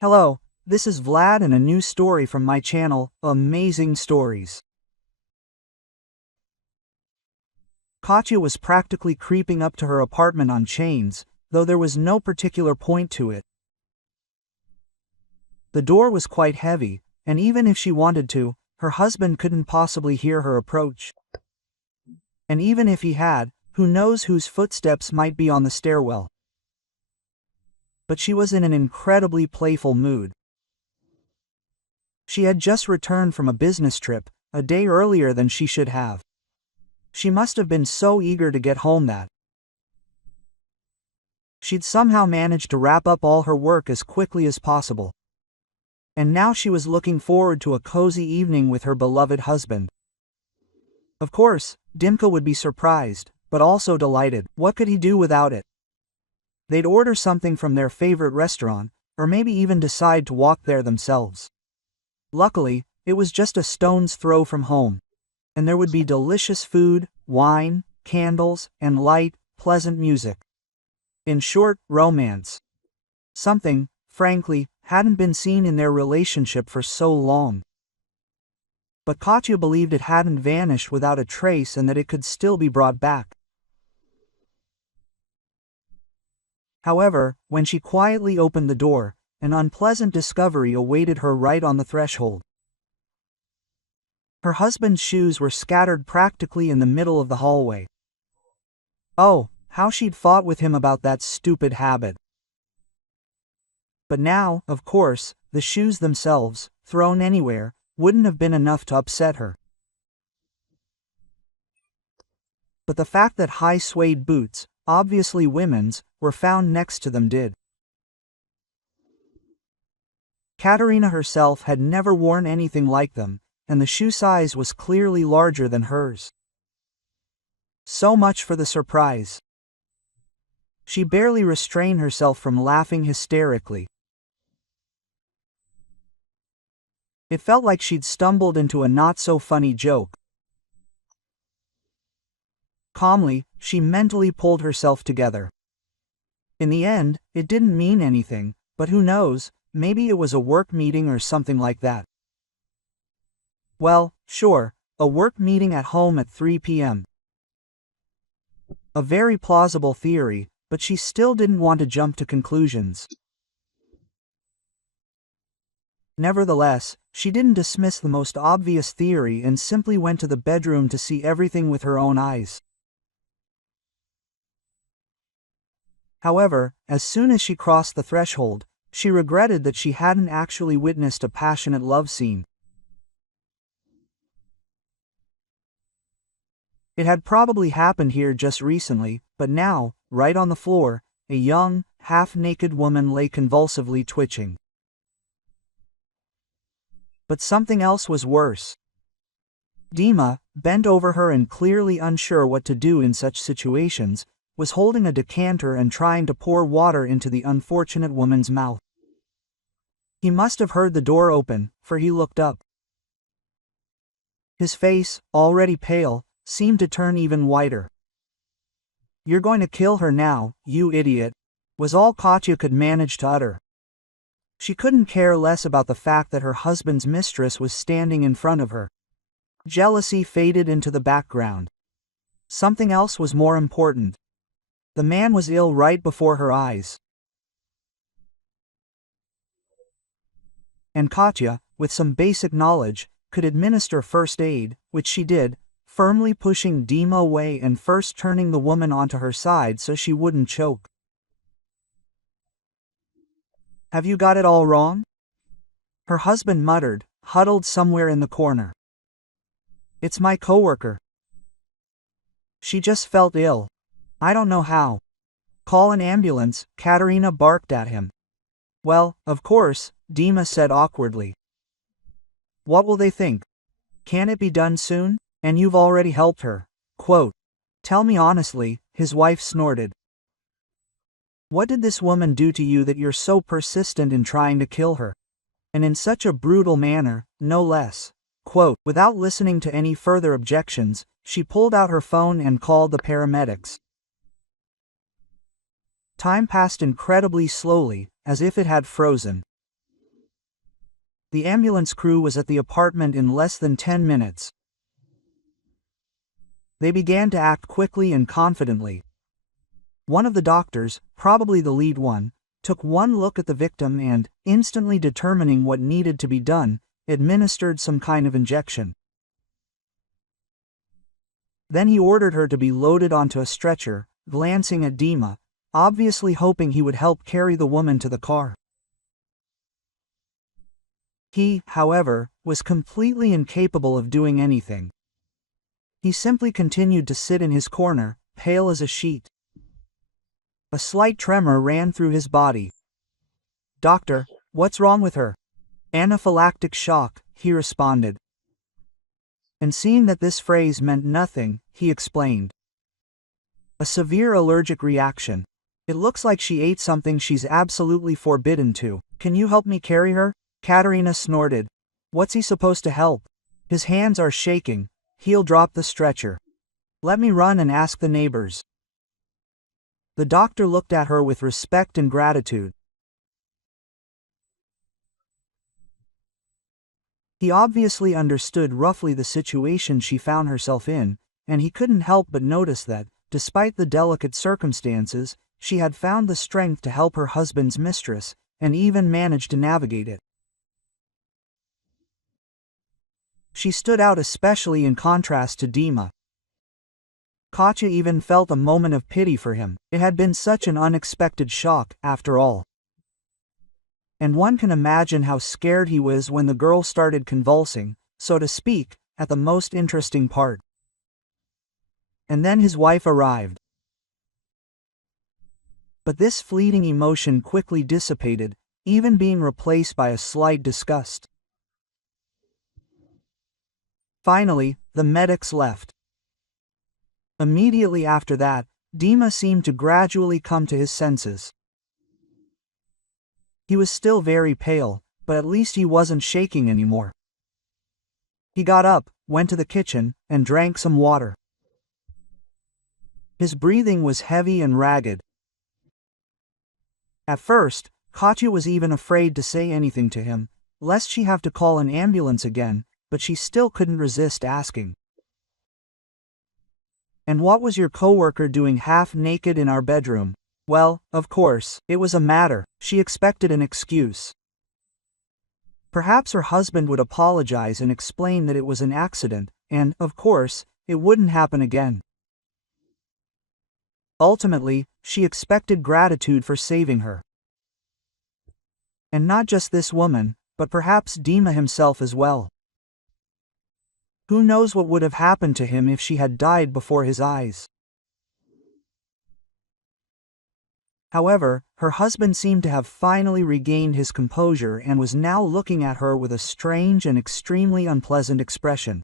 Hello, this is Vlad and a new story from my channel, Amazing Stories. Katya was practically creeping up to her apartment on chains, though there was no particular point to it. The door was quite heavy, and even if she wanted to, her husband couldn't possibly hear her approach. And even if he had, who knows whose footsteps might be on the stairwell. But she was in an incredibly playful mood. She had just returned from a business trip, a day earlier than she should have. She must have been so eager to get home that she'd somehow managed to wrap up all her work as quickly as possible. And now she was looking forward to a cozy evening with her beloved husband. Of course, Dimka would be surprised, but also delighted. What could he do without it? They'd order something from their favorite restaurant, or maybe even decide to walk there themselves. Luckily, it was just a stone's throw from home. And there would be delicious food, wine, candles, and light, pleasant music. In short, romance. Something, frankly, hadn't been seen in their relationship for so long. But Katya believed it hadn't vanished without a trace and that it could still be brought back. However, when she quietly opened the door, an unpleasant discovery awaited her right on the threshold. Her husband's shoes were scattered practically in the middle of the hallway. Oh, how she'd fought with him about that stupid habit. But now, of course, the shoes themselves, thrown anywhere, wouldn't have been enough to upset her. But the fact that high suede boots, obviously women's, were found next to them did. Katerina herself had never worn anything like them, and the shoe size was clearly larger than hers. So much for the surprise. She barely restrained herself from laughing hysterically. It felt like she'd stumbled into a not-so-funny joke. Calmly, she mentally pulled herself together. In the end, it didn't mean anything, but who knows, maybe it was a work meeting or something like that. Well, sure, a work meeting at home at 3 p.m. A very plausible theory, but she still didn't want to jump to conclusions. Nevertheless, she didn't dismiss the most obvious theory and simply went to the bedroom to see everything with her own eyes. However, as soon as she crossed the threshold, she regretted that she hadn't actually witnessed a passionate love scene. It had probably happened here just recently, but now, right on the floor, a young, half-naked woman lay convulsively twitching. But something else was worse. Dima, bent over her and clearly unsure what to do in such situations, was holding a decanter and trying to pour water into the unfortunate woman's mouth. He must have heard the door open, for he looked up. His face, already pale, seemed to turn even whiter. "You're going to kill her now, you idiot," was all Katya could manage to utter. She couldn't care less about the fact that her husband's mistress was standing in front of her. Jealousy faded into the background. Something else was more important. The man was ill right before her eyes. And Katya, with some basic knowledge, could administer first aid, which she did, firmly pushing Dima away and first turning the woman onto her side so she wouldn't choke. "Have you got it all wrong?" her husband muttered, huddled somewhere in the corner. "It's my coworker. She just felt ill. I don't know how." "Call an ambulance," Katerina barked at him. "Well, of course," Dima said awkwardly. "What will they think? Can it be done soon? And you've already helped her." Quote. "Tell me honestly," his wife snorted. "What did this woman do to you that you're so persistent in trying to kill her? And in such a brutal manner, no less." Quote. Without listening to any further objections, she pulled out her phone and called the paramedics. Time passed incredibly slowly, as if it had frozen. The ambulance crew was at the apartment in less than 10 minutes. They began to act quickly and confidently. One of the doctors, probably the lead one, took one look at the victim and, instantly determining what needed to be done, administered some kind of injection. Then he ordered her to be loaded onto a stretcher, glancing at Dima, obviously hoping he would help carry the woman to the car. He, however, was completely incapable of doing anything. He simply continued to sit in his corner, pale as a sheet. A slight tremor ran through his body. "Doctor, what's wrong with her?" "Anaphylactic shock," he responded. And seeing that this phrase meant nothing, he explained. "A severe allergic reaction. It looks like she ate something she's absolutely forbidden to. Can you help me carry her?" Katerina snorted. "What's he supposed to help? His hands are shaking. He'll drop the stretcher. Let me run and ask the neighbors." The doctor looked at her with respect and gratitude. He obviously understood roughly the situation she found herself in, and he couldn't help but notice that, despite the delicate circumstances, she had found the strength to help her husband's mistress, and even managed to navigate it. She stood out especially in contrast to Dima. Katya even felt a moment of pity for him. It had been such an unexpected shock, after all. And one can imagine how scared he was when the girl started convulsing, so to speak, at the most interesting part. And then his wife arrived. But this fleeting emotion quickly dissipated, even being replaced by a slight disgust. Finally, the medics left. Immediately after that, Dima seemed to gradually come to his senses. He was still very pale, but at least he wasn't shaking anymore. He got up, went to the kitchen, and drank some water. His breathing was heavy and ragged. At first, Katya was even afraid to say anything to him, lest she have to call an ambulance again, but she still couldn't resist asking. "And what was your coworker doing half naked in our bedroom?" Well, of course, it was a matter. She expected an excuse. Perhaps her husband would apologize and explain that it was an accident, and, of course, it wouldn't happen again. Ultimately, she expected gratitude for saving her. And not just this woman, but perhaps Dima himself as well. Who knows what would have happened to him if she had died before his eyes? However, her husband seemed to have finally regained his composure and was now looking at her with a strange and extremely unpleasant expression.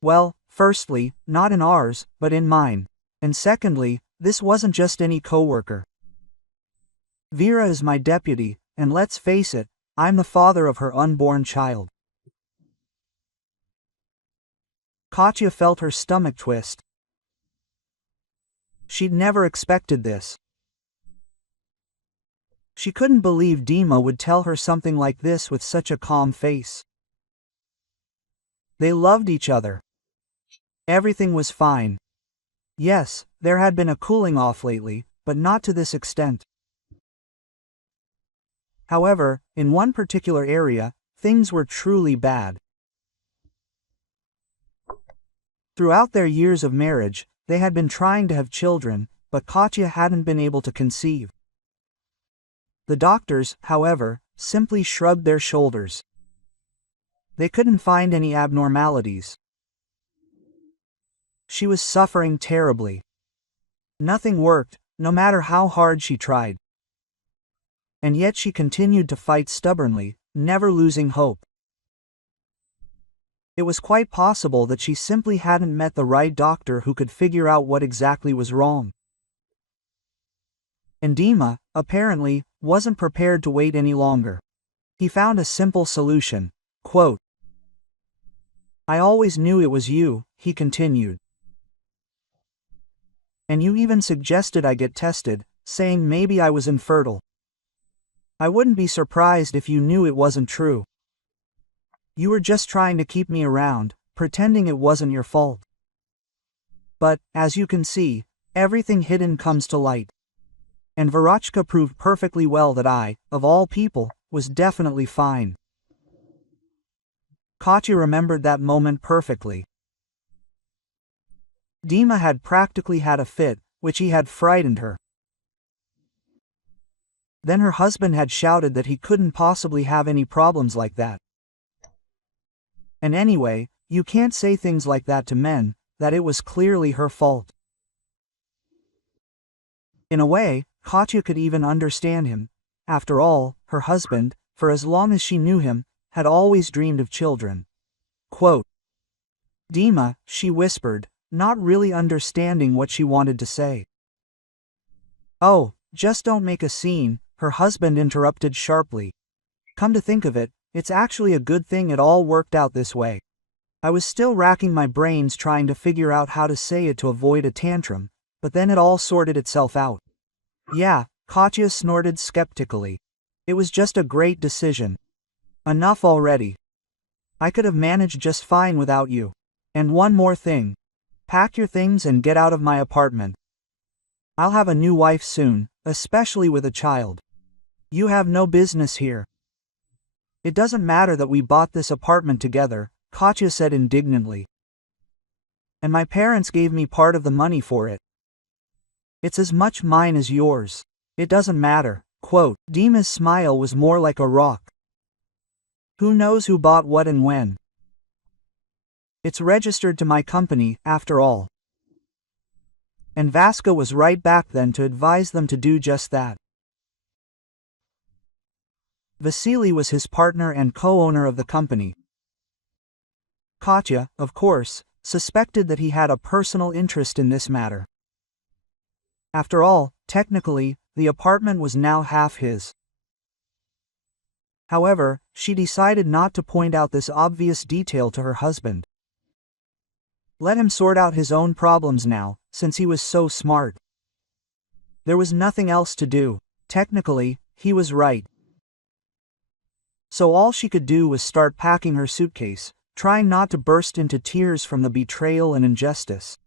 "Well, firstly, not in ours, but in mine. And secondly, this wasn't just any coworker. Vera is my deputy, and let's face it, I'm the father of her unborn child." Katya felt her stomach twist. She'd never expected this. She couldn't believe Dima would tell her something like this with such a calm face. They loved each other. Everything was fine. Yes, there had been a cooling off lately, but not to this extent. However, in one particular area, things were truly bad. Throughout their years of marriage, they had been trying to have children, but Katya hadn't been able to conceive. The doctors, however, simply shrugged their shoulders. They couldn't find any abnormalities. She was suffering terribly. Nothing worked, no matter how hard she tried. And yet she continued to fight stubbornly, never losing hope. It was quite possible that she simply hadn't met the right doctor who could figure out what exactly was wrong. And Dima, apparently, wasn't prepared to wait any longer. He found a simple solution. Quote, "I always knew it was you," he continued. "And you even suggested I get tested, saying maybe I was infertile. I wouldn't be surprised if you knew it wasn't true. You were just trying to keep me around, pretending it wasn't your fault. But, as you can see, everything hidden comes to light. And Verochka proved perfectly well that I, of all people, was definitely fine. Katya remembered that moment perfectly. Dima had practically had a fit, which he had frightened her. Then her husband had shouted that he couldn't possibly have any problems like that. And anyway, you can't say things like that to men, that it was clearly her fault. In a way, Katya could even understand him. After all, her husband, for as long as she knew him, had always dreamed of children. Quote, Dima, she whispered, not really understanding what she wanted to say. Oh, just don't make a scene, her husband interrupted sharply. Come to think of it, it's actually a good thing it all worked out this way. I was still racking my brains trying to figure out how to say it to avoid a tantrum, but then it all sorted itself out. Yeah, Katya snorted skeptically. It was just a great decision. Enough already. I could have managed just fine without you. And one more thing. Pack your things and get out of my apartment. I'll have a new wife soon, especially with a child. You have no business here. It doesn't matter that we bought this apartment together, Katya said indignantly. And my parents gave me part of the money for it. It's as much mine as yours. It doesn't matter. Quote, Dima's smile was more like a rock. Who knows who bought what and when? It's registered to my company, after all. And Vaska was right back then to advise them to do just that. Vasily was his partner and co-owner of the company. Katya, of course, suspected that he had a personal interest in this matter. After all, technically, the apartment was now half his. However, she decided not to point out this obvious detail to her husband. Let him sort out his own problems now, since he was so smart. There was nothing else to do. Technically, he was right. So all she could do was start packing her suitcase, trying not to burst into tears from the betrayal and injustice.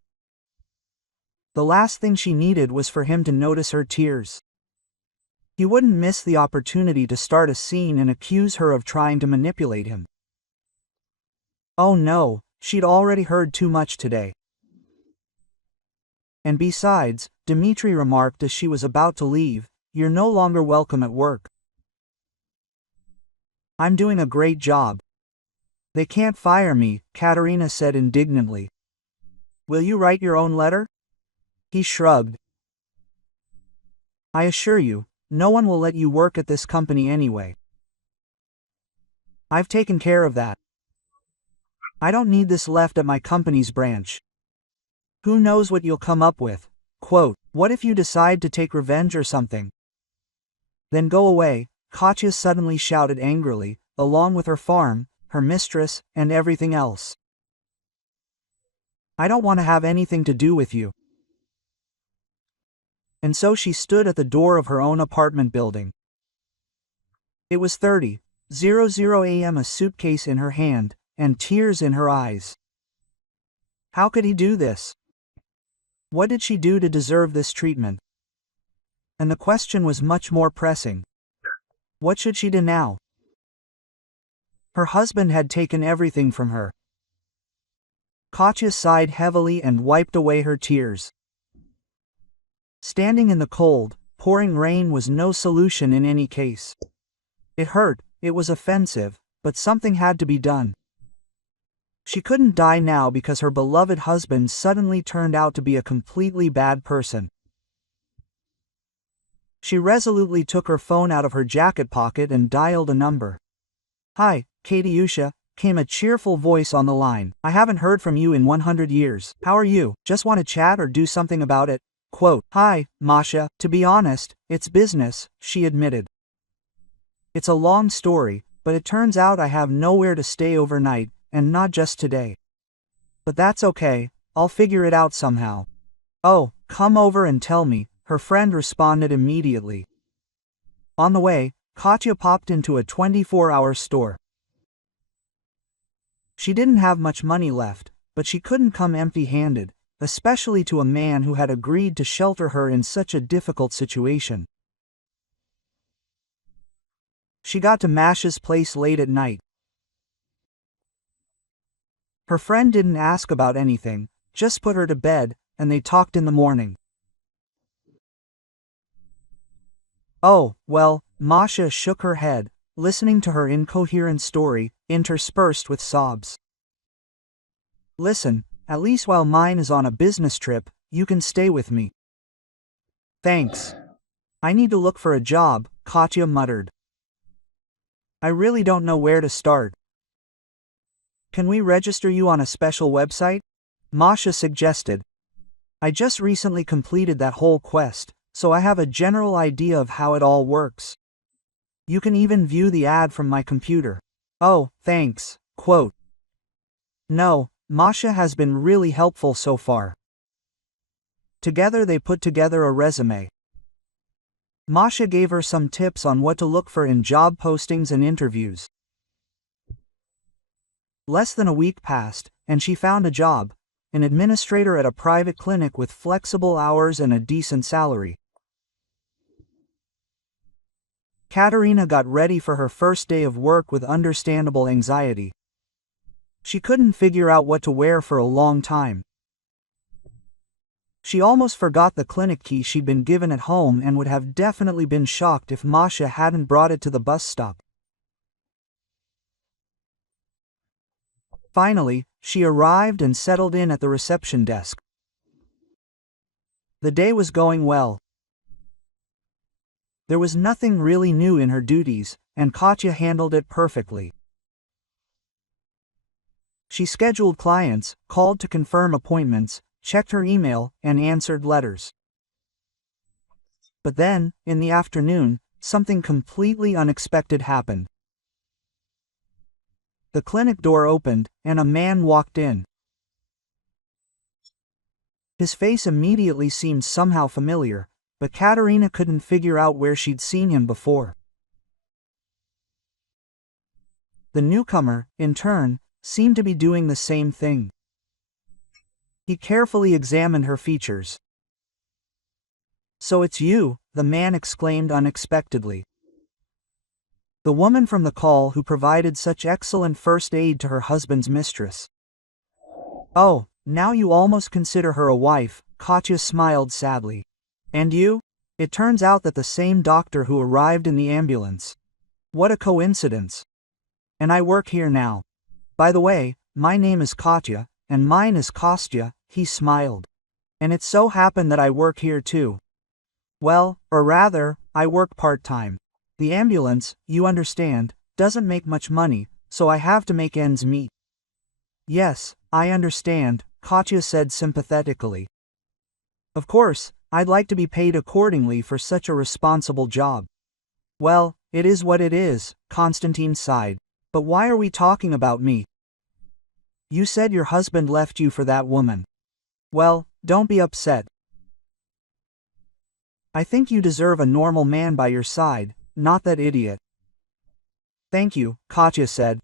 The last thing she needed was for him to notice her tears. He wouldn't miss the opportunity to start a scene and accuse her of trying to manipulate him. Oh no, she'd already heard too much today. And besides, Dmitri remarked as she was about to leave, you're no longer welcome at work. I'm doing a great job. They can't fire me, Katerina said indignantly. Will you write your own letter? He shrugged. I assure you, no one will let you work at this company anyway. I've taken care of that. I don't need this left at my company's branch. Who knows what you'll come up with? Quote, what if you decide to take revenge or something? Then go away, Katya suddenly shouted angrily, along with her farm, her mistress, and everything else. I don't want to have anything to do with you. And so she stood at the door of her own apartment building. It was 30:00 a.m., a suitcase in her hand, and tears in her eyes. How could he do this? What did she do to deserve this treatment? And the question was much more pressing. What should she do now? Her husband had taken everything from her. Katya sighed heavily and wiped away her tears. Standing in the cold, pouring rain was no solution in any case. It hurt, it was offensive, but something had to be done. She couldn't die now because her beloved husband suddenly turned out to be a completely bad person. She resolutely took her phone out of her jacket pocket and dialed a number. Hi, Katyusha, came a cheerful voice on the line. I haven't heard from you in 100 years. How are you? Just want to chat or do something about it? Quote, Hi, Masha, to be honest, it's business, she admitted. It's a long story, but it turns out I have nowhere to stay overnight, and not just today. But that's okay, I'll figure it out somehow. Oh, come over and tell me, her friend responded immediately. On the way, Katya popped into a 24-hour store. She didn't have much money left, but she couldn't come empty-handed, especially to a man who had agreed to shelter her in such a difficult situation. She got to Masha's place late at night. Her friend didn't ask about anything, just put her to bed, and they talked in the morning. Oh, well, Masha shook her head, listening to her incoherent story, interspersed with sobs. Listen, at least while mine is on a business trip, you can stay with me. Thanks. I need to look for a job, Katya muttered. I really don't know where to start. Can we register you on a special website? Masha suggested. I just recently completed that whole quest, so I have a general idea of how it all works. You can even view the ad from my computer. Oh, thanks. Quote. No, Masha has been really helpful so far. Together they put together a resume. Masha gave her some tips on what to look for in job postings and interviews. Less than a week passed, and she found a job, an administrator at a private clinic with flexible hours and a decent salary. Katerina got ready for her first day of work with understandable anxiety. She couldn't figure out what to wear for a long time. She almost forgot the clinic key she'd been given at home and would have definitely been shocked if Masha hadn't brought it to the bus stop. Finally, she arrived and settled in at the reception desk. The day was going well. There was nothing really new in her duties, and Katya handled it perfectly. She scheduled clients, called to confirm appointments, checked her email, and answered letters. But then, in the afternoon, something completely unexpected happened. The clinic door opened, and a man walked in. His face immediately seemed somehow familiar, but Katerina couldn't figure out where she'd seen him before. The newcomer, in turn, seemed to be doing the same thing. He carefully examined her features. So it's you, the man exclaimed unexpectedly. The woman from the call who provided such excellent first aid to her husband's mistress. Oh, now you almost consider her a wife, Katya smiled sadly. And you? It turns out that the same doctor who arrived in the ambulance. What a coincidence. And I work here now. By the way, my name is Katya, and mine is Kostya, he smiled. And it so happened that I work here too. Well, or rather, I work part-time. The ambulance, you understand, doesn't make much money, so I have to make ends meet. Yes, I understand, Katya said sympathetically. Of course, I'd like to be paid accordingly for such a responsible job. Well, it is what it is, Konstantin sighed. But why are we talking about me? You said your husband left you for that woman. Well, don't be upset. I think you deserve a normal man by your side, not that idiot. Thank you, Katya said.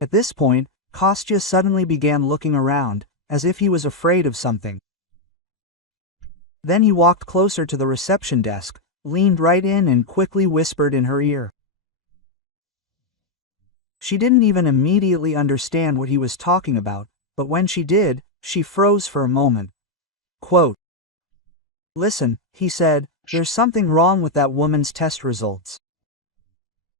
At this point, Kostya suddenly began looking around, as if he was afraid of something. Then he walked closer to the reception desk, leaned right in and quickly whispered in her ear. She didn't even immediately understand what he was talking about, but when she did, she froze for a moment. Quote. Listen, he said, there's something wrong with that woman's test results.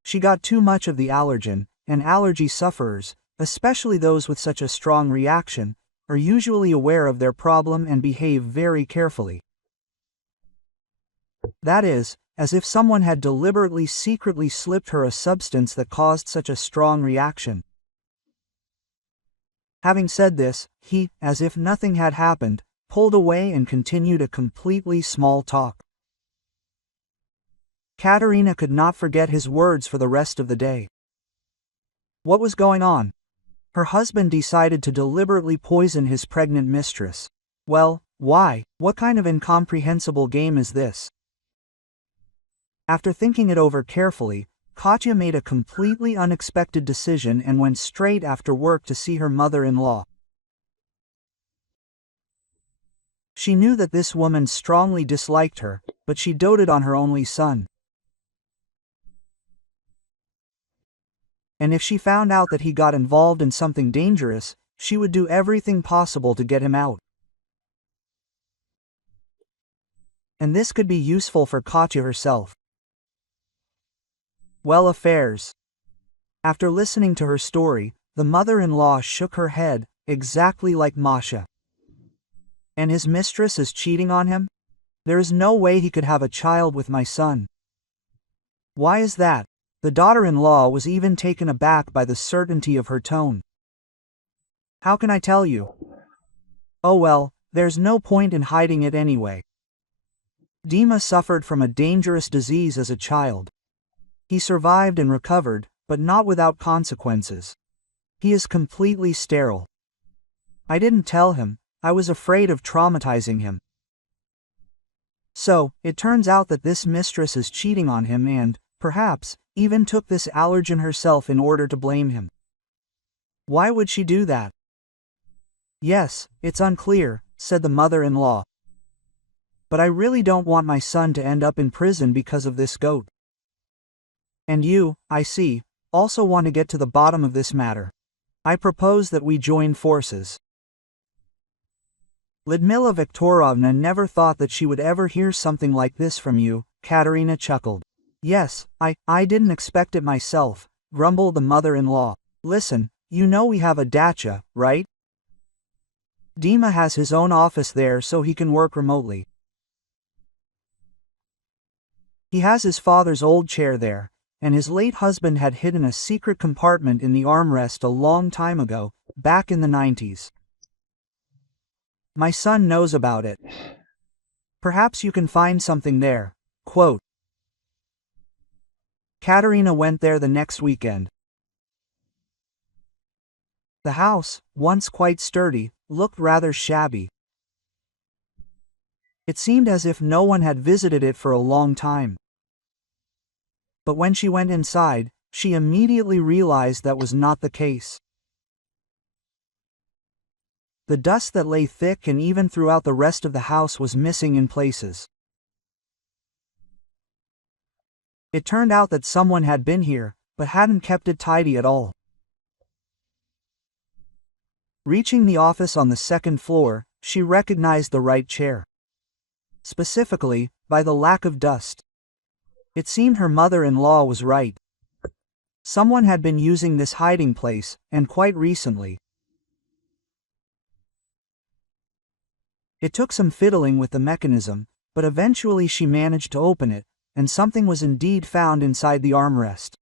She got too much of the allergen, and allergy sufferers, especially those with such a strong reaction, are usually aware of their problem and behave very carefully. That is, as if someone had deliberately secretly slipped her a substance that caused such a strong reaction. Having said this, he, as if nothing had happened, pulled away and continued a completely small talk. Katerina could not forget his words for the rest of the day. What was going on? Her husband decided to deliberately poison his pregnant mistress. Well, why? What kind of incomprehensible game is this? After thinking it over carefully, Katya made a completely unexpected decision and went straight after work to see her mother-in-law. She knew that this woman strongly disliked her, but she doted on her only son. And if she found out that he got involved in something dangerous, she would do everything possible to get him out. And this could be useful for Katya herself. Well, affairs. After listening to her story, the mother-in-law shook her head, exactly like Masha. And his mistress is cheating on him? There is no way he could have a child with my son. Why is that? The daughter-in-law was even taken aback by the certainty of her tone. How can I tell you? Oh well, there's no point in hiding it anyway. Dima suffered from a dangerous disease as a child. He survived and recovered, but not without consequences. He is completely sterile. I didn't tell him, I was afraid of traumatizing him. So, it turns out that this mistress is cheating on him and, perhaps, even took this allergen herself in order to blame him. Why would she do that? Yes, it's unclear, said the mother-in-law. But I really don't want my son to end up in prison because of this goat. And you, I see, also want to get to the bottom of this matter. I propose that we join forces. Lyudmila Viktorovna never thought that she would ever hear something like this from you, Katerina chuckled. Yes, I didn't expect it myself, grumbled the mother-in-law. Listen, you know we have a dacha, right? Dima has his own office there so he can work remotely. He has his father's old chair there, and his late husband had hidden a secret compartment in the armrest a long time ago, back in the 90s. My son knows about it. Perhaps you can find something there. Quote. Katerina went there the next weekend. The house, once quite sturdy, looked rather shabby. It seemed as if no one had visited it for a long time. But when she went inside, she immediately realized that was not the case. The dust that lay thick and even throughout the rest of the house was missing in places. It turned out that someone had been here, but hadn't kept it tidy at all. Reaching the office on the second floor, she recognized the right chair. Specifically, by the lack of dust. It seemed her mother-in-law was right. Someone had been using this hiding place, and quite recently. It took some fiddling with the mechanism, but eventually she managed to open it, and something was indeed found inside the armrest.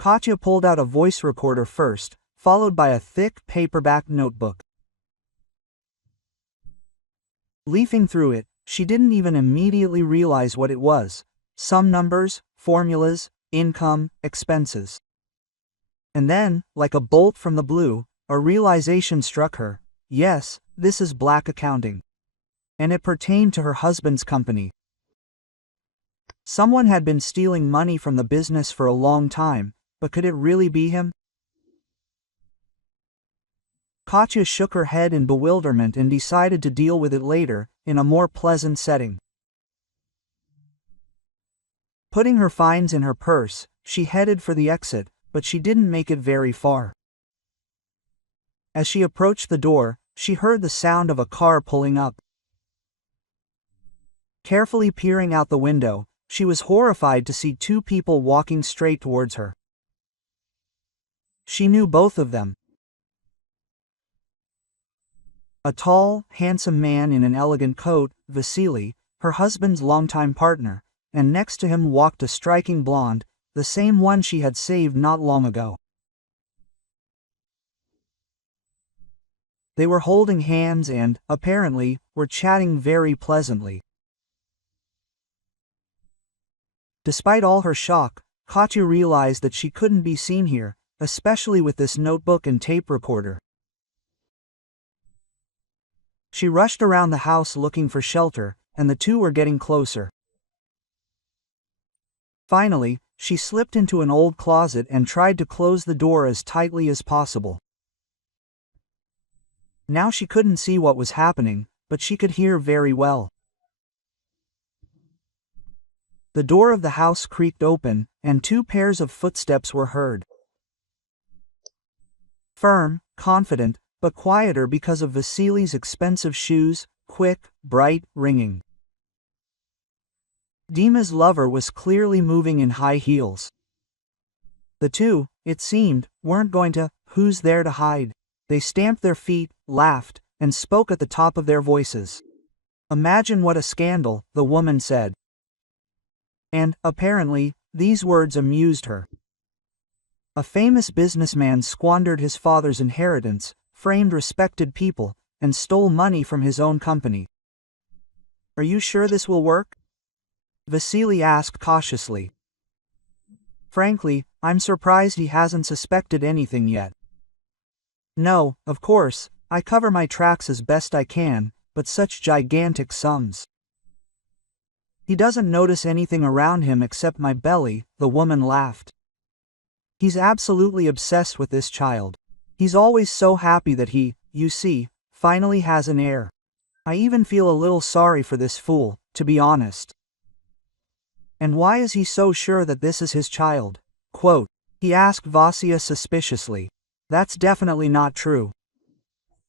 Katya pulled out a voice recorder first, followed by a thick paperback notebook. Leafing through it, she didn't even immediately realize what it was. Some numbers, formulas, income, expenses. And then, like a bolt from the blue, a realization struck her. Yes, this is black accounting. And it pertained to her husband's company. Someone had been stealing money from the business for a long time, but could it really be him? Katya shook her head in bewilderment and decided to deal with it later, in a more pleasant setting. Putting her finds in her purse, she headed for the exit, but she didn't make it very far. As she approached the door, she heard the sound of a car pulling up. Carefully peering out the window, she was horrified to see two people walking straight towards her. She knew both of them. A tall, handsome man in an elegant coat, Vasily, her husband's longtime partner, and next to him walked a striking blonde, the same one she had saved not long ago. They were holding hands and, apparently, were chatting very pleasantly. Despite all her shock, Katya realized that she couldn't be seen here, especially with this notebook and tape recorder. She rushed around the house looking for shelter, and the two were getting closer. Finally, she slipped into an old closet and tried to close the door as tightly as possible. Now she couldn't see what was happening, but she could hear very well. The door of the house creaked open, and two pairs of footsteps were heard. Firm, confident, but quieter because of Vasily's expensive shoes, quick, bright, ringing. Dima's lover was clearly moving in high heels. The two, it seemed, weren't going to, who's there to hide? They stamped their feet, laughed, and spoke at the top of their voices. Imagine what a scandal, the woman said. And, apparently, these words amused her. A famous businessman squandered his father's inheritance, framed respected people, and stole money from his own company. Are you sure this will work? Vasily asked cautiously. Frankly, I'm surprised he hasn't suspected anything yet. No, of course, I cover my tracks as best I can, but such gigantic sums. He doesn't notice anything around him except my belly, the woman laughed. He's absolutely obsessed with this child. He's always so happy that he, you see, finally has an heir. I even feel a little sorry for this fool, to be honest. And why is he so sure that this is his child? Quote, he asked Vasya suspiciously. That's definitely not true.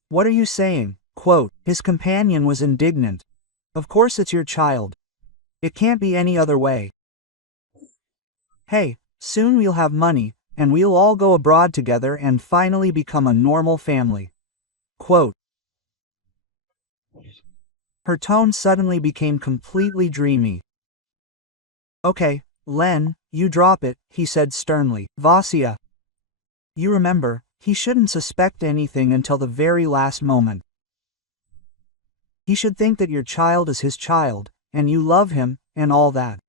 What are you saying? Quote, his companion was indignant. Of course it's your child. It can't be any other way. Hey, soon we'll have money, and we'll all go abroad together and finally become a normal family. Quote. Her tone suddenly became completely dreamy. Okay, Len, you drop it, he said sternly. Vasya. You remember, he shouldn't suspect anything until the very last moment. He should think that your child is his child, and you love him, and all that.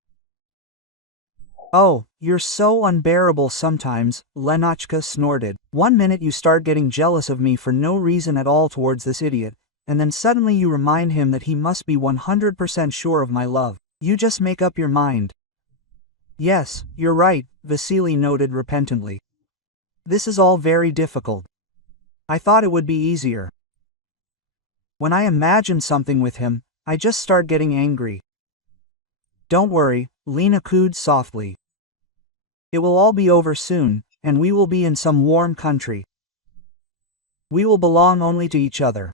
Oh, you're so unbearable sometimes, Lenachka snorted. One minute you start getting jealous of me for no reason at all towards this idiot, and then suddenly you remind him that he must be 100% sure of my love. You just make up your mind. Yes, you're right, Vasily noted repentantly. This is all very difficult. I thought it would be easier. When I imagine something with him, I just start getting angry. Don't worry, Lena cooed softly. It will all be over soon, and we will be in some warm country. We will belong only to each other.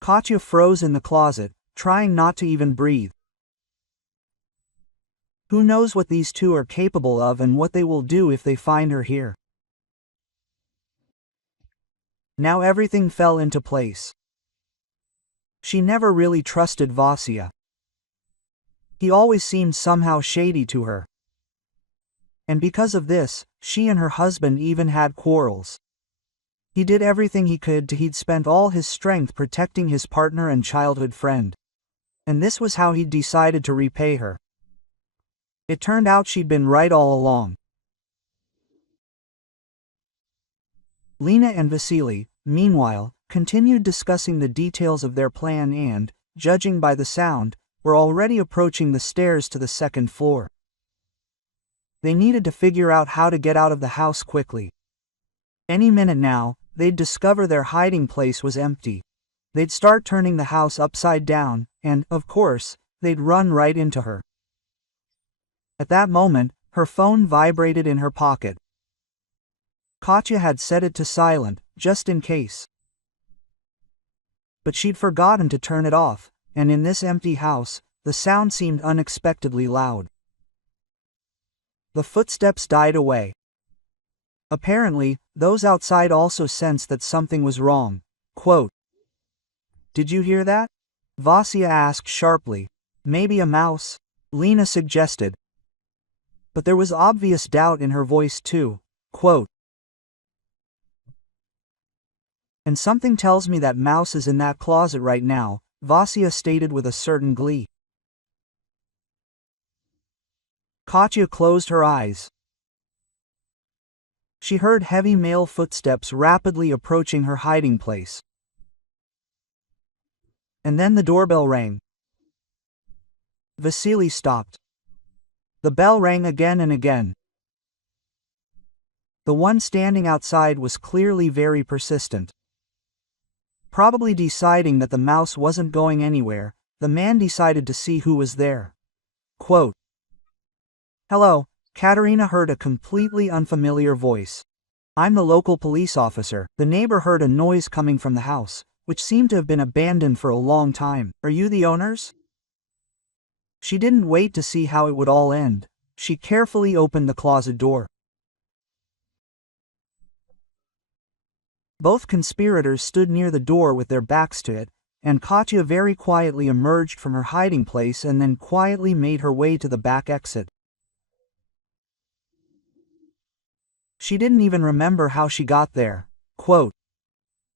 Katya froze in the closet, trying not to even breathe. Who knows what these two are capable of and what they will do if they find her here. Now everything fell into place. She never really trusted Vasya. He always seemed somehow shady to her. And because of this, she and her husband even had quarrels. He did everything he could he'd spent all his strength protecting his partner and childhood friend. And this was how he'd decided to repay her. It turned out she'd been right all along. Lena and Vasily, meanwhile, continued discussing the details of their plan and, judging by the sound, were already approaching the stairs to the second floor. They needed to figure out how to get out of the house quickly. Any minute now, they'd discover their hiding place was empty. They'd start turning the house upside down, and, of course, they'd run right into her. At that moment, her phone vibrated in her pocket. Katya had set it to silent, just in case. But she'd forgotten to turn it off, and in this empty house, the sound seemed unexpectedly loud. The footsteps died away. Apparently, those outside also sensed that something was wrong. Quote, did you hear that? Vasya asked sharply. Maybe a mouse? Lena suggested. But there was obvious doubt in her voice too. Quote, and something tells me that mouse is in that closet right now, Vasya stated with a certain glee. Katya closed her eyes. She heard heavy male footsteps rapidly approaching her hiding place. And then the doorbell rang. Vasily stopped. The bell rang again and again. The one standing outside was clearly very persistent. Probably deciding that the mouse wasn't going anywhere, the man decided to see who was there. Quote, "Hello," Katerina heard a completely unfamiliar voice. "I'm the local police officer." The neighbor heard a noise coming from the house, which seemed to have been abandoned for a long time. "Are you the owners?" She didn't wait to see how it would all end. She carefully opened the closet door. Both conspirators stood near the door with their backs to it, and Katya very quietly emerged from her hiding place and then quietly made her way to the back exit. She didn't even remember how she got there. Quote,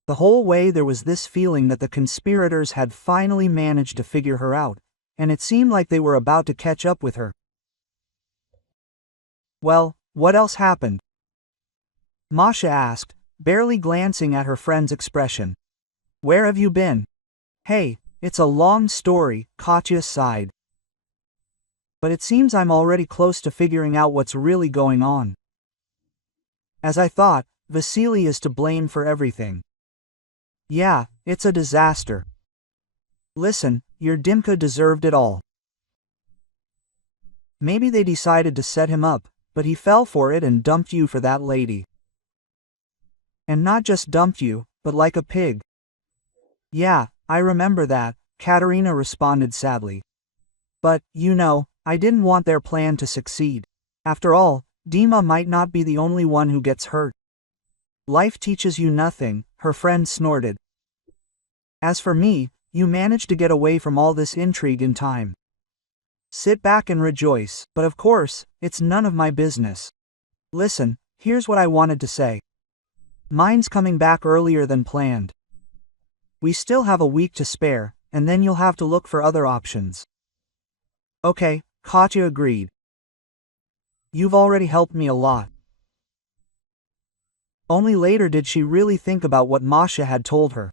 "The whole way there was this feeling that the conspirators had finally managed to figure her out, and it seemed like they were about to catch up with her." "Well, what else happened?" Masha asked, barely glancing at her friend's expression. "Where have you been?" "Hey, it's a long story," Katya sighed. "But it seems I'm already close to figuring out what's really going on. As I thought, Vasily is to blame for everything. Yeah, it's a disaster. Listen, your Dimka deserved it all. Maybe they decided to set him up, but he fell for it and dumped you for that lady. And not just dumped you, but like a pig." "Yeah, I remember that," Katerina responded sadly. "But, you know, I didn't want their plan to succeed. After all, Dima might not be the only one who gets hurt." "Life teaches you nothing," her friend snorted. "As for me, you managed to get away from all this intrigue in time. Sit back and rejoice, but of course, it's none of my business. Listen, here's what I wanted to say. Mine's coming back earlier than planned. We still have a week to spare, and then you'll have to look for other options." "Okay," Katya agreed. "You've already helped me a lot." Only later did she really think about what Masha had told her.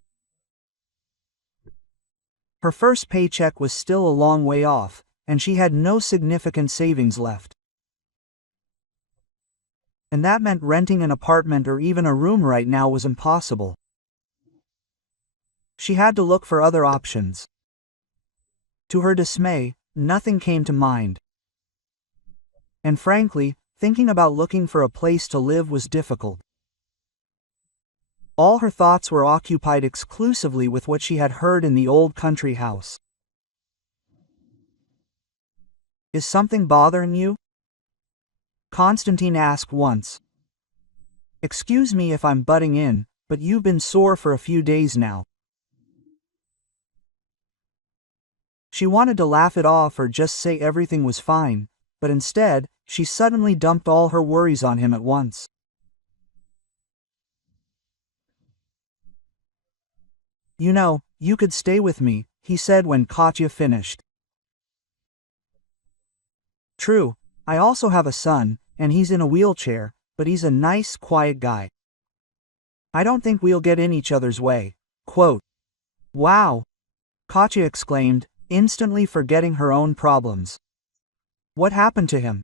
Her first paycheck was still a long way off, and she had no significant savings left. And that meant renting an apartment or even a room right now was impossible. She had to look for other options. To her dismay, nothing came to mind. And frankly, thinking about looking for a place to live was difficult. All her thoughts were occupied exclusively with what she had heard in the old country house. "Is something bothering you?" Konstantin asked once. "Excuse me if I'm butting in, but you've been sore for a few days now." She wanted to laugh it off or just say everything was fine, but instead, she suddenly dumped all her worries on him at once. "You know, you could stay with me," he said when Katya finished. "True, I also have a son, and he's in a wheelchair, but he's a nice, quiet guy. I don't think we'll get in each other's way." Quote, "Wow!" Katya exclaimed, instantly forgetting her own problems. "What happened to him?"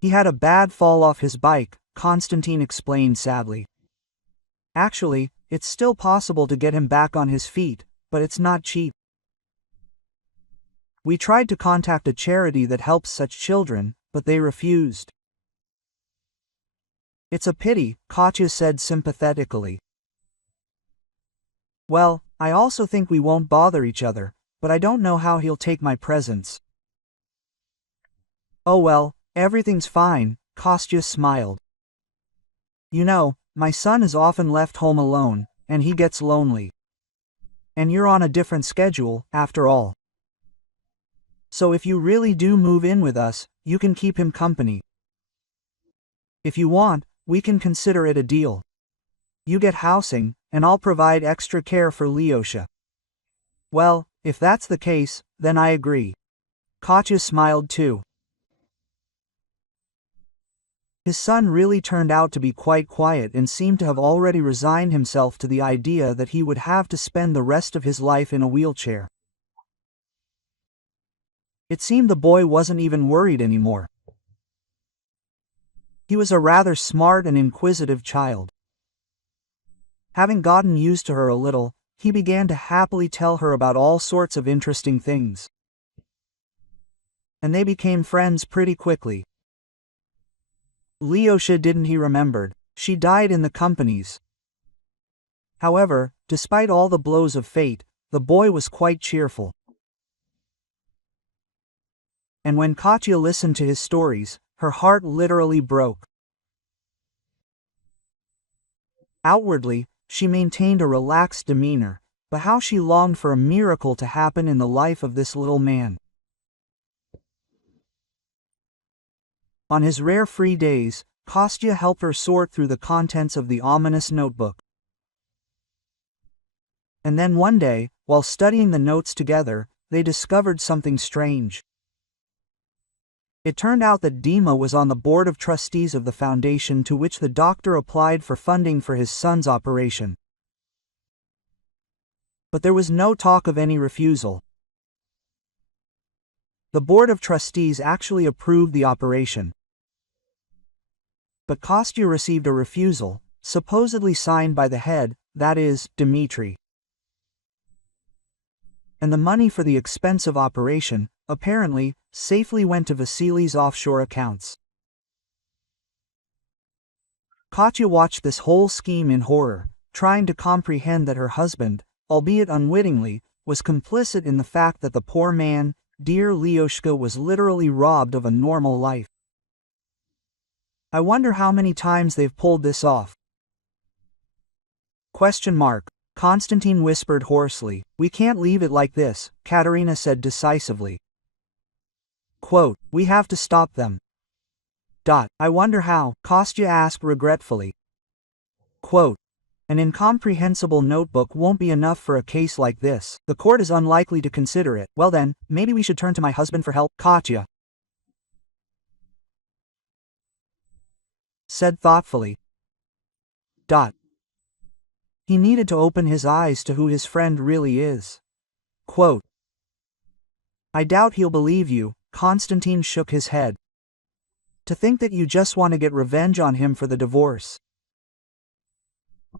"He had a bad fall off his bike," Konstantin explained sadly. "Actually, it's still possible to get him back on his feet, but it's not cheap. We tried to contact a charity that helps such children, but they refused." "It's a pity," Katya said sympathetically. "Well, I also think we won't bother each other, but I don't know how he'll take my presence." "Oh well, everything's fine," Kostya smiled. "You know, my son is often left home alone, and he gets lonely. And you're on a different schedule, after all. So if you really do move in with us, you can keep him company. If you want, we can consider it a deal. You get housing, and I'll provide extra care for Lyosha." "Well, if that's the case, then I agree." Katya smiled too. His son really turned out to be quite quiet and seemed to have already resigned himself to the idea that he would have to spend the rest of his life in a wheelchair. It seemed the boy wasn't even worried anymore. He was a rather smart and inquisitive child. Having gotten used to her a little, he began to happily tell her about all sorts of interesting things. And they became friends pretty quickly. Leosha didn't, he remembered. She died in the companies. However, despite all the blows of fate, the boy was quite cheerful. And when Katya listened to his stories, her heart literally broke. Outwardly, she maintained a relaxed demeanor, but how she longed for a miracle to happen in the life of this little man. On his rare free days, Kostya helped her sort through the contents of the ominous notebook. And then one day, while studying the notes together, they discovered something strange. It turned out that Dima was on the board of trustees of the foundation to which the doctor applied for funding for his son's operation. But there was no talk of any refusal. The board of trustees actually approved the operation. But Kostya received a refusal, supposedly signed by the head, that is, Dmitri. And the money for the expensive operation, apparently, safely went to Vasily's offshore accounts. Katya watched this whole scheme in horror, trying to comprehend that her husband, albeit unwittingly, was complicit in the fact that the poor man, dear Leoshka, was literally robbed of a normal life. I wonder how many times they've pulled this off. Question mark. Konstantin whispered hoarsely. We can't leave it like this, Katerina said decisively. Quote, we have to stop them. I wonder how, Kostya asked regretfully. Quote, an incomprehensible notebook won't be enough for a case like this. The court is unlikely to consider it. Well then, maybe we should turn to my husband for help, Katya said thoughtfully. He needed to open his eyes to who his friend really is. Quote, I doubt he'll believe you, Konstantin shook his head. To think that you just want to get revenge on him for the divorce.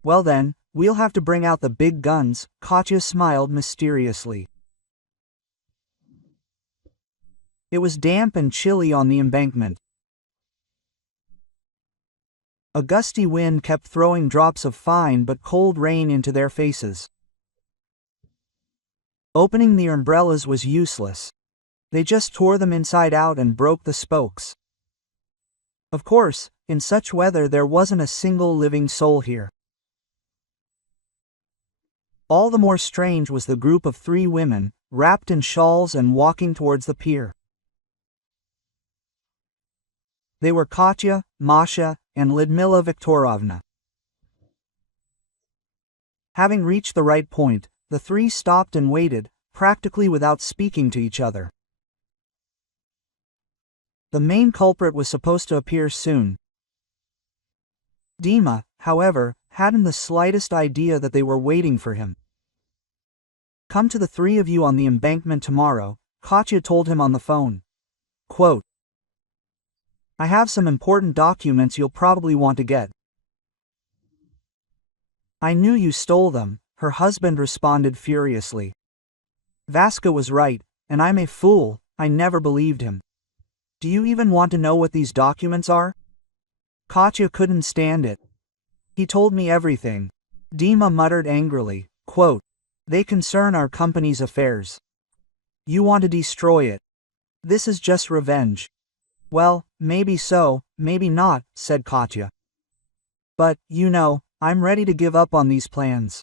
Well then, we'll have to bring out the big guns, Katya smiled mysteriously. It was damp and chilly on the embankment. A gusty wind kept throwing drops of fine but cold rain into their faces. Opening the umbrellas was useless. They just tore them inside out and broke the spokes. Of course, in such weather there wasn't a single living soul here. All the more strange was the group of 3 women, wrapped in shawls and walking towards the pier. They were Katya, Masha, and Lyudmila Viktorovna. Having reached the right point, the 3 stopped and waited, practically without speaking to each other. The main culprit was supposed to appear soon. Dima, however, hadn't the slightest idea that they were waiting for him. Come to the 3 of you on the embankment tomorrow, Katya told him on the phone. Quote, I have some important documents you'll probably want to get. I knew you stole them, her husband responded furiously. Vaska was right, and I'm a fool, I never believed him. Do you even want to know what these documents are? Katya couldn't stand it. He told me everything. Dima muttered angrily. Quote, they concern our company's affairs. You want to destroy it. This is just revenge. Well, maybe so, maybe not, said Katya. But, you know, I'm ready to give up on these plans.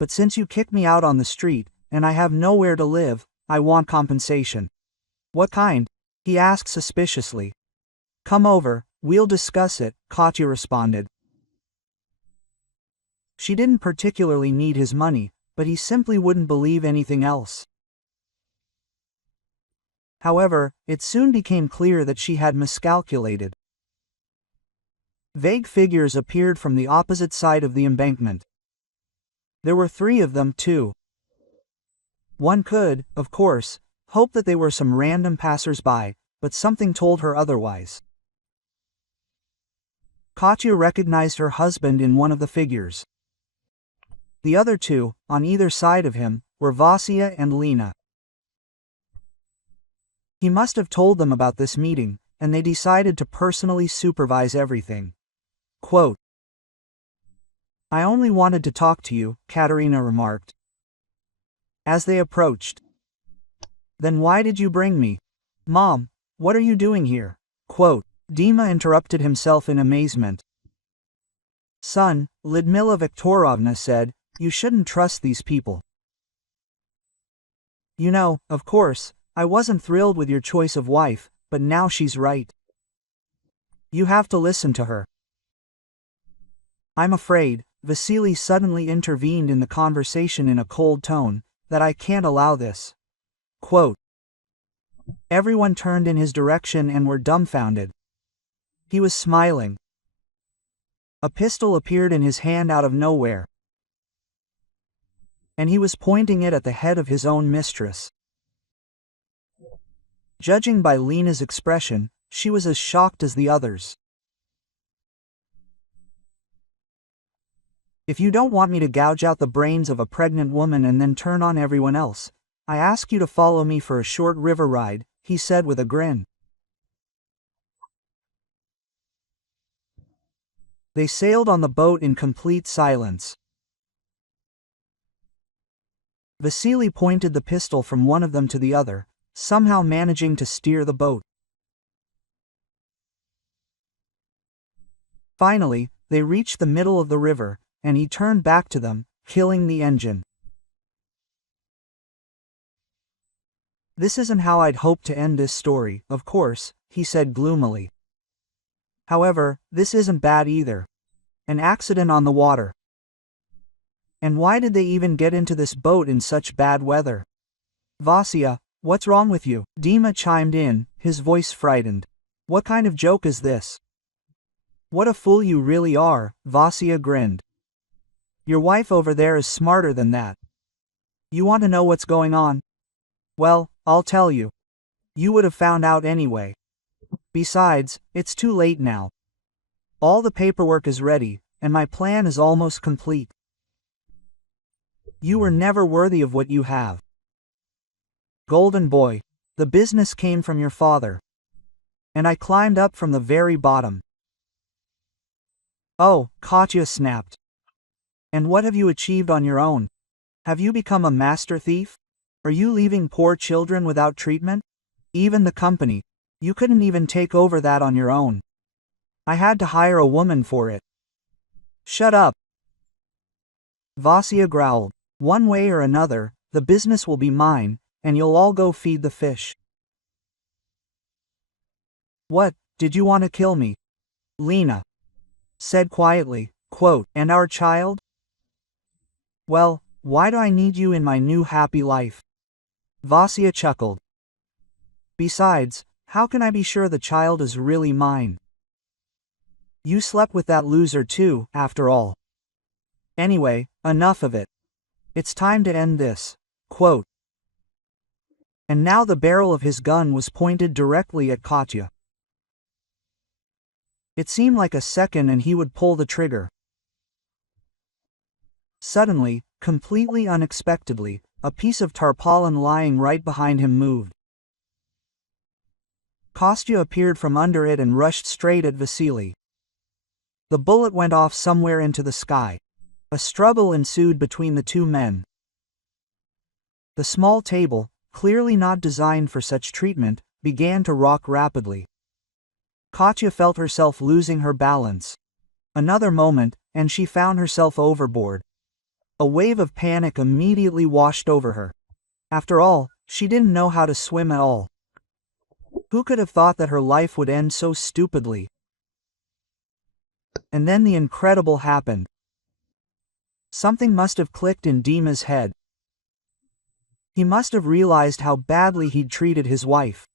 But since you kicked me out on the street, and I have nowhere to live, I want compensation. What kind? He asked suspiciously. Come over, we'll discuss it, Katya responded. She didn't particularly need his money, but he simply wouldn't believe anything else. However, it soon became clear that she had miscalculated. Vague figures appeared from the opposite side of the embankment. There were 3 of them too. One could, of course, hoped that they were some random passers-by, but something told her otherwise. Katya recognized her husband in one of the figures. The other two, on either side of him, were Vasya and Lena. He must have told them about this meeting, and they decided to personally supervise everything. Quote, "I only wanted to talk to you," Katerina remarked, as they approached. "Then why did you bring me? Mom, what are you doing here?" Quote, Dima interrupted himself in amazement. "Son," Lyudmila Viktorovna said, "you shouldn't trust these people. You know, of course, I wasn't thrilled with your choice of wife, but now she's right. You have to listen to her." "I'm afraid," Vasily suddenly intervened in the conversation in a cold tone, "that I can't allow this." Quote, everyone turned in his direction and were dumbfounded. He was smiling. A pistol appeared in his hand out of nowhere, and he was pointing it at the head of his own mistress. Judging by Lena's expression, she was as shocked as the others. "If you don't want me to gouge out the brains of a pregnant woman and then turn on everyone else, I ask you to follow me for a short river ride," he said with a grin. They sailed on the boat in complete silence. Vasily pointed the pistol from one of them to the other, somehow managing to steer the boat. Finally, they reached the middle of the river, and he turned back to them, killing the engine. "This isn't how I'd hoped to end this story, of course," he said gloomily. "However, this isn't bad either. An accident on the water. And why did they even get into this boat in such bad weather? Vasya, what's wrong with you?" Dima chimed in, his voice frightened. "What kind of joke is this?" "What a fool you really are," Vasya grinned. "Your wife over there is smarter than that. You want to know what's going on? Well, I'll tell you. You would have found out anyway. Besides, it's too late now. All the paperwork is ready, and my plan is almost complete. You were never worthy of what you have. Golden boy, the business came from your father. And I climbed up from the very bottom." "Oh," Katya snapped. "And what have you achieved on your own? Have you become a master thief? Are you leaving poor children without treatment? Even the company. You couldn't even take over that on your own. I had to hire a woman for it." "Shut up," Vasya growled. "One way or another, the business will be mine, and you'll all go feed the fish." "What, did you want to kill me?" Lena said quietly. Quote, "And our child? Well, why do I need you in my new happy life?" Vasya chuckled. "Besides, how can I be sure the child is really mine? You slept with that loser too, after all. Anyway, enough of it. It's time to end this." Quote. And now the barrel of his gun was pointed directly at Katya. It seemed like a second and he would pull the trigger. Suddenly, completely unexpectedly, a piece of tarpaulin lying right behind him moved. Kostya appeared from under it and rushed straight at Vasily. The bullet went off somewhere into the sky. A struggle ensued between the two men. The small table, clearly not designed for such treatment, began to rock rapidly. Katya felt herself losing her balance. Another moment, and she found herself overboard. A wave of panic immediately washed over her. After all, she didn't know how to swim at all. Who could have thought that her life would end so stupidly? And then the incredible happened. Something must have clicked in Dima's head. He must have realized how badly he'd treated his wife.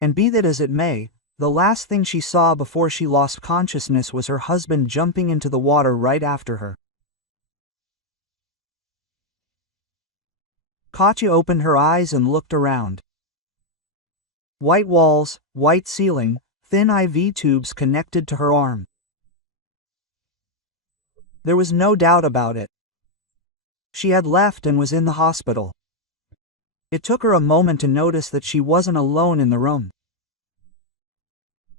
And be that as it may, the last thing she saw before she lost consciousness was her husband jumping into the water right after her. Katya opened her eyes and looked around. White walls, white ceiling, thin IV tubes connected to her arm. There was no doubt about it. She had left and was in the hospital. It took her a moment to notice that she wasn't alone in the room.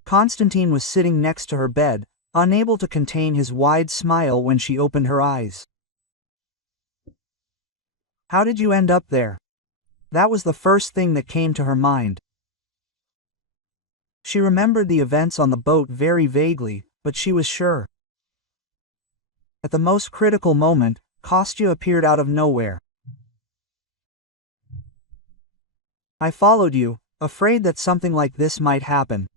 Konstantin was sitting next to her bed, unable to contain his wide smile when she opened her eyes. How did you end up there? That was the first thing that came to her mind. She remembered the events on the boat very vaguely, but she was sure. At the most critical moment, Kostya appeared out of nowhere. I followed you, afraid that something like this might happen.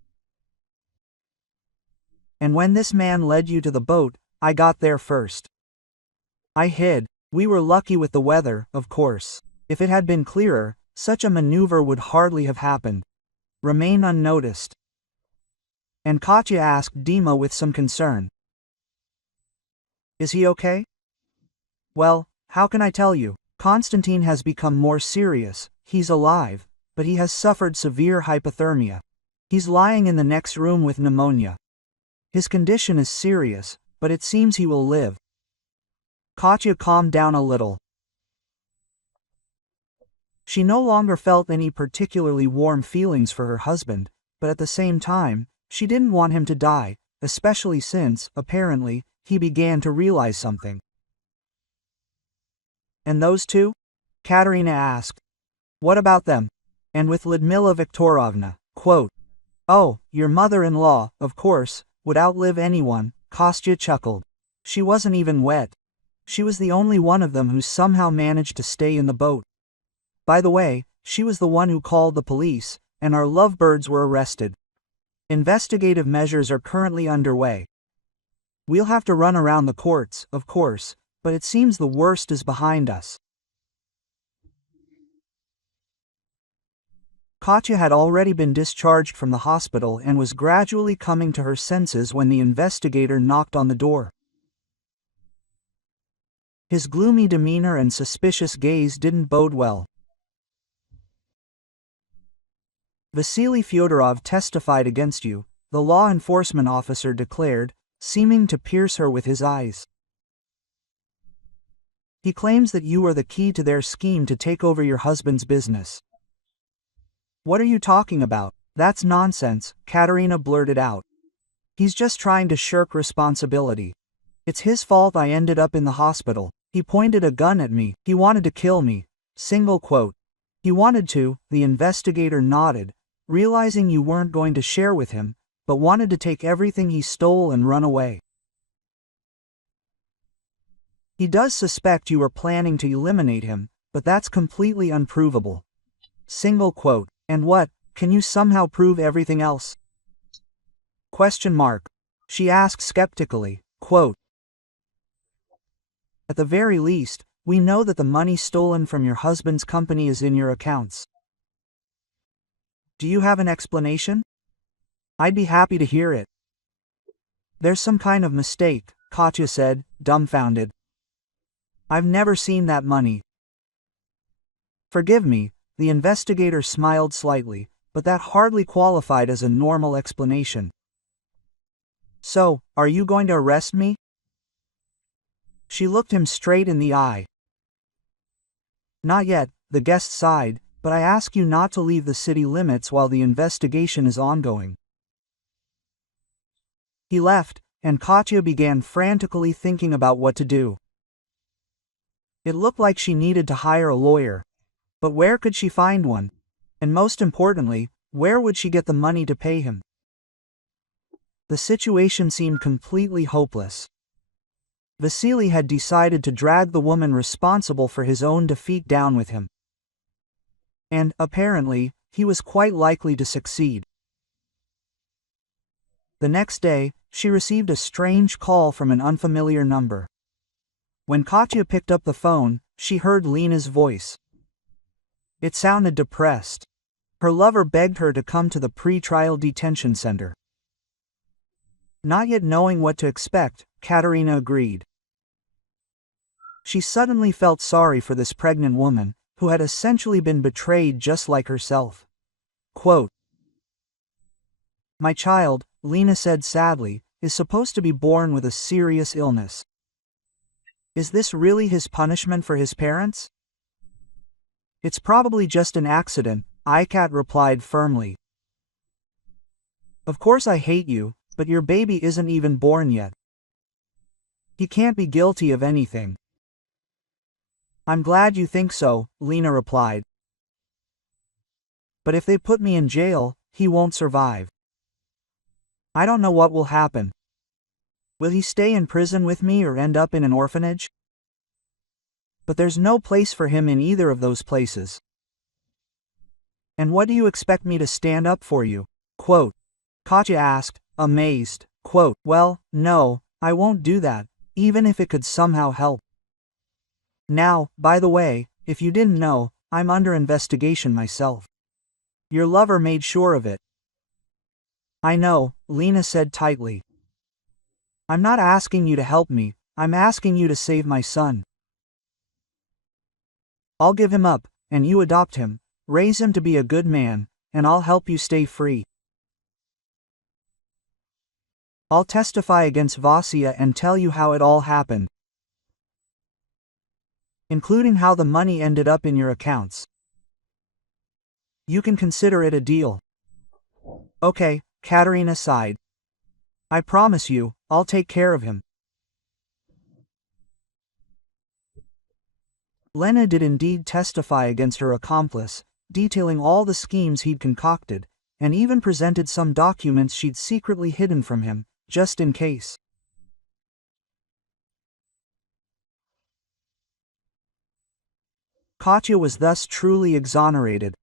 And when this man led you to the boat, I got there first. I hid. We were lucky with the weather, of course. If it had been clearer, such a maneuver would hardly have happened. Remain unnoticed. And Katya asked Dima with some concern. Is he okay? Well, how can I tell you? Konstantin has become more serious. He's alive, but he has suffered severe hypothermia. He's lying in the next room with pneumonia. His condition is serious, but it seems he will live. Katya calmed down a little. She no longer felt any particularly warm feelings for her husband, but at the same time, she didn't want him to die, especially since, apparently, he began to realize something. And those two? Katerina asked. What about them? And with Lyudmila Viktorovna, quote, oh, your mother-in-law, of course, would outlive anyone, Kostya chuckled. She wasn't even wet. She was the only one of them who somehow managed to stay in the boat. By the way, she was the one who called the police, and our lovebirds were arrested. Investigative measures are currently underway. We'll have to run around the courts, of course, but it seems the worst is behind us. Katya had already been discharged from the hospital and was gradually coming to her senses when the investigator knocked on the door. His gloomy demeanor and suspicious gaze didn't bode well. Vasily Fyodorov testified against you, the law enforcement officer declared, seeming to pierce her with his eyes. He claims that you are the key to their scheme to take over your husband's business. What are you talking about? That's nonsense, Katerina blurted out. He's just trying to shirk responsibility. It's his fault I ended up in the hospital. He pointed a gun at me. He wanted to kill me. Single quote. He wanted to, the investigator nodded, realizing you weren't going to share with him, but wanted to take everything he stole and run away. He does suspect you were planning to eliminate him, but that's completely unprovable. Single quote. And what, can you somehow prove everything else? Question mark. She asked skeptically, quote. At the very least, we know that the money stolen from your husband's company is in your accounts. Do you have an explanation? I'd be happy to hear it. There's some kind of mistake, Katya said, dumbfounded. I've never seen that money. Forgive me, the investigator smiled slightly, but that hardly qualified as a normal explanation. So, are you going to arrest me? She looked him straight in the eye. Not yet, the guest sighed, but I ask you not to leave the city limits while the investigation is ongoing. He left, and Katya began frantically thinking about what to do. It looked like she needed to hire a lawyer. But where could she find one? And most importantly, where would she get the money to pay him? The situation seemed completely hopeless. Vasily had decided to drag the woman responsible for his own defeat down with him. And, apparently, he was quite likely to succeed. The next day, she received a strange call from an unfamiliar number. When Katya picked up the phone, she heard Lena's voice. It sounded depressed. Her lover begged her to come to the pre-trial detention center. Not yet knowing what to expect, Katerina agreed. She suddenly felt sorry for this pregnant woman, who had essentially been betrayed just like herself. Quote, "My child," Lena said sadly, "is supposed to be born with a serious illness. Is this really his punishment for his parents?" "It's probably just an accident," Kat replied firmly. "Of course I hate you, but your baby isn't even born yet. He can't be guilty of anything." "I'm glad you think so," Lena replied. "But if they put me in jail, he won't survive. I don't know what will happen. Will he stay in prison with me or end up in an orphanage? But there's no place for him in either of those places. And what do you expect me to stand up for you?" Quote, Katya asked, amazed. Quote, "Well, no, I won't do that, even if it could somehow help. Now, by the way, if you didn't know, I'm under investigation myself. Your lover made sure of it." "I know," Lena said tightly. "I'm not asking you to help me, I'm asking you to save my son. I'll give him up, and you adopt him, raise him to be a good man, and I'll help you stay free. I'll testify against Vasya and tell you how it all happened, including how the money ended up in your accounts. You can consider it a deal." "Okay," Katerina sighed. "I promise you, I'll take care of him." Lena did indeed testify against her accomplice, detailing all the schemes he'd concocted, and even presented some documents she'd secretly hidden from him, just in case. Katya was thus truly exonerated.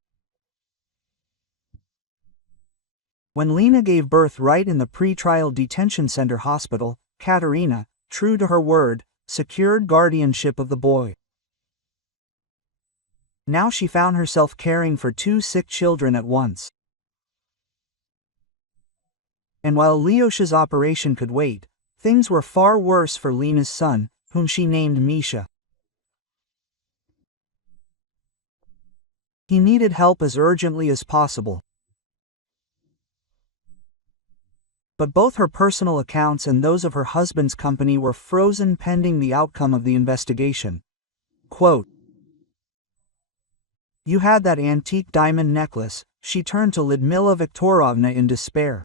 When Lena gave birth right in the pre-trial detention center hospital, Katerina, true to her word, secured guardianship of the boy. Now she found herself caring for 2 sick children at once. And while Lyosha's operation could wait, things were far worse for Lena's son, whom she named Misha. He needed help as urgently as possible. But both her personal accounts and those of her husband's company were frozen pending the outcome of the investigation. Quote, "You had that antique diamond necklace," she turned to Lyudmila Viktorovna in despair.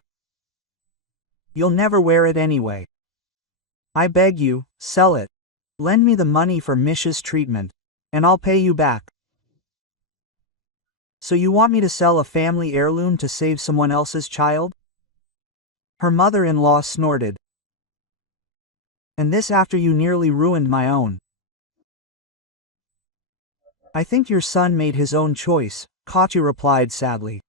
"You'll never wear it anyway. I beg you, sell it. Lend me the money for Misha's treatment, and I'll pay you back." "So you want me to sell a family heirloom to save someone else's child?" Her mother-in-law snorted. "And this after you nearly ruined my own." "I think your son made his own choice," Katya replied sadly.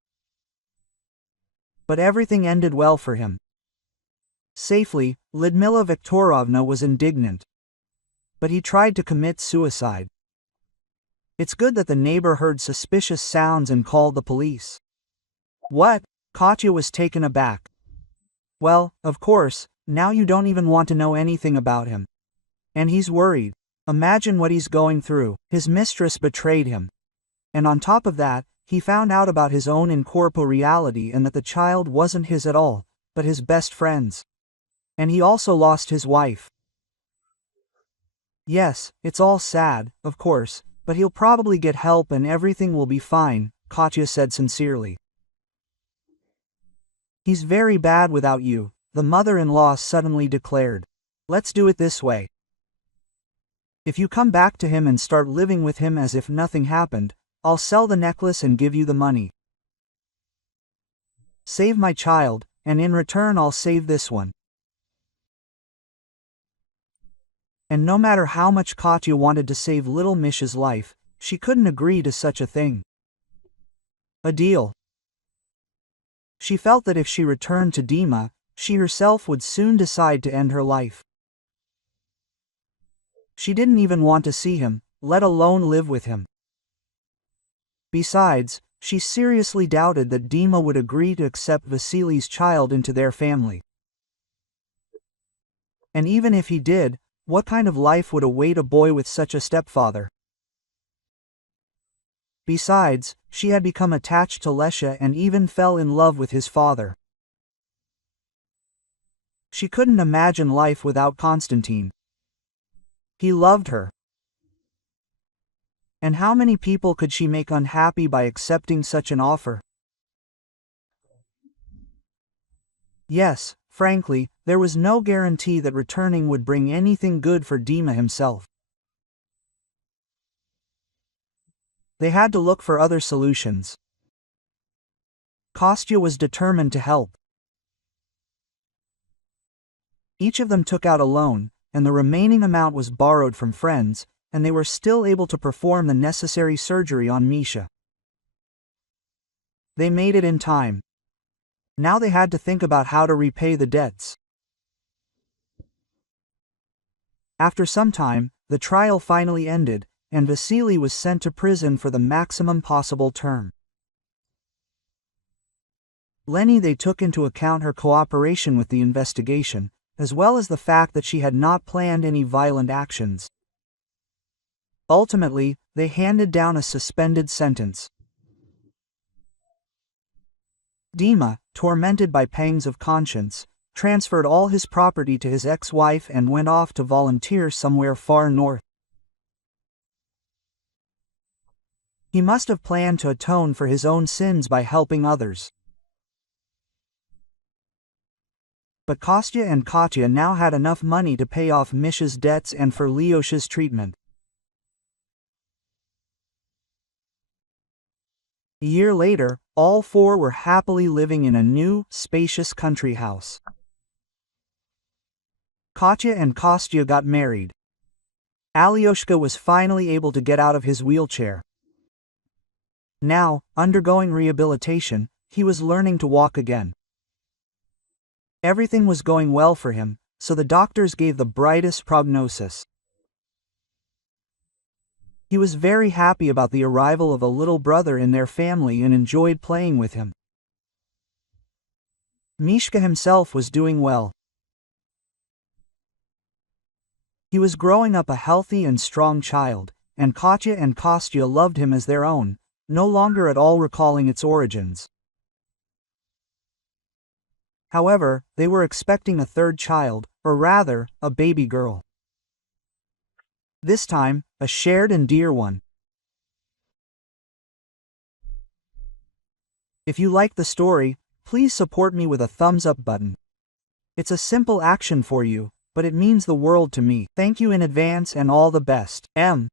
"But everything ended well for him. Safely." Lyudmila Viktorovna was indignant. "But he tried to commit suicide. It's good that the neighbor heard suspicious sounds and called the police." "What?" Katya was taken aback. "Well, of course, now you don't even want to know anything about him. And he's worried. Imagine what he's going through. His mistress betrayed him. And on top of that, he found out about his own incorporeality and that the child wasn't his at all, but his best friend's. And he also lost his wife. Yes, it's all sad, of course, but he'll probably get help and everything will be fine," Katya said sincerely. "He's very bad without you," the mother-in-law suddenly declared. "Let's do it this way. If you come back to him and start living with him as if nothing happened, I'll sell the necklace and give you the money. Save my child, and in return I'll save this one." And no matter how much Katya wanted to save little Misha's life, she couldn't agree to such a thing. A deal. She felt that if she returned to Dima, she herself would soon decide to end her life. She didn't even want to see him, let alone live with him. Besides, she seriously doubted that Dima would agree to accept Vasily's child into their family. And even if he did, what kind of life would await a boy with such a stepfather? Besides, she had become attached to Lesha and even fell in love with his father. She couldn't imagine life without Constantine. He loved her. And how many people could she make unhappy by accepting such an offer? Yes, frankly, there was no guarantee that returning would bring anything good for Dima himself. They had to look for other solutions. Kostya was determined to help. Each of them took out a loan, and the remaining amount was borrowed from friends, and they were still able to perform the necessary surgery on Misha. They made it in time. Now they had to think about how to repay the debts. After some time, the trial finally ended, and Vasily was sent to prison for the maximum possible term. Leni they took into account her cooperation with the investigation, as well as the fact that she had not planned any violent actions. Ultimately, they handed down a suspended sentence. Dima, tormented by pangs of conscience, transferred all his property to his ex-wife and went off to volunteer somewhere far north. He must have planned to atone for his own sins by helping others. But Kostya and Katya now had enough money to pay off Misha's debts and for Lyosha's treatment. A year later, all four were happily living in a new, spacious country house. Katya and Kostya got married. Alyoshka was finally able to get out of his wheelchair. Now, undergoing rehabilitation, he was learning to walk again. Everything was going well for him, so the doctors gave the brightest prognosis. He was very happy about the arrival of a little brother in their family and enjoyed playing with him. Mishka himself was doing well. He was growing up a healthy and strong child, and Katya and Kostya loved him as their own, no longer at all recalling its origins. However, they were expecting a third child, or rather, a baby girl. This time, a shared and dear one. If you like the story, please support me with a thumbs up button. It's a simple action for you, but it means the world to me. Thank you in advance and all the best. M.